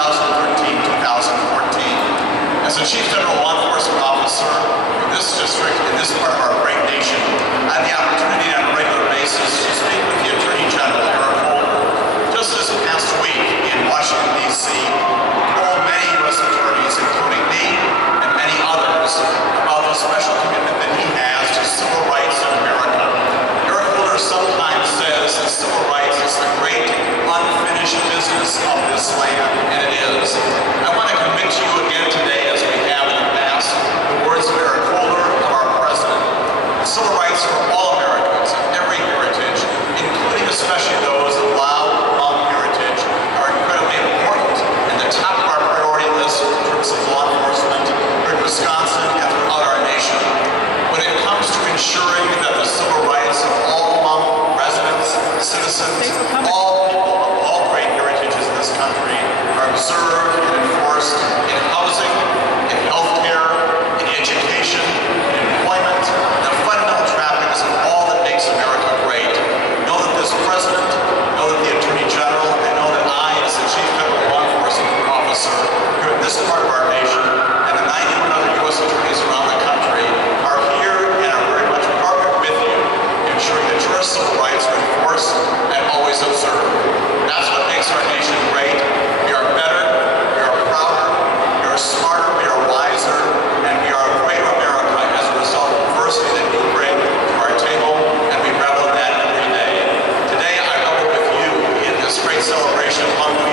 2013-2014. As the Chief Federal Law Enforcement Officer for this district in this part of our great nation, I have the opportunity on a regular basis to speak with the Attorney General, Eric Holder. Just this past week in Washington, D.C., told many U.S. attorneys, including me and many others, about the special commitment that he has to civil rights in America. Eric Holder sometimes says that civil rights is the great unfinished business of this land, and it is. I want to commit to you again today, as we have in the past, the words of Eric Holder, of our President. Civil rights for all Americans of every heritage, including especially those of loud, long heritage, are incredibly important and the top of our priority list in terms of law enforcement here in Wisconsin and throughout our nation. When it comes to ensuring that the civil rights of all Hmong residents, citizens, all people of all great heritages in this country are observed and enforced in housing, in healthcare, in education, in employment, the fundamental trappings of all that makes America great. Know that this President, know that the Attorney General, and know that I, as the Chief Federal Law Enforcement Officer here in this part of our nation, and the 91 other U.S. attorneys around the country are here and are very much partnered with you in ensuring that your civil rights are enforced and always observed. That's what makes our nation great. We are better, we are prouder, we are smarter, we are wiser, and we are a greater America as a result of diversity that you bring to our table, and we revel in that every day. Today I revel with you in this great celebration of Hmong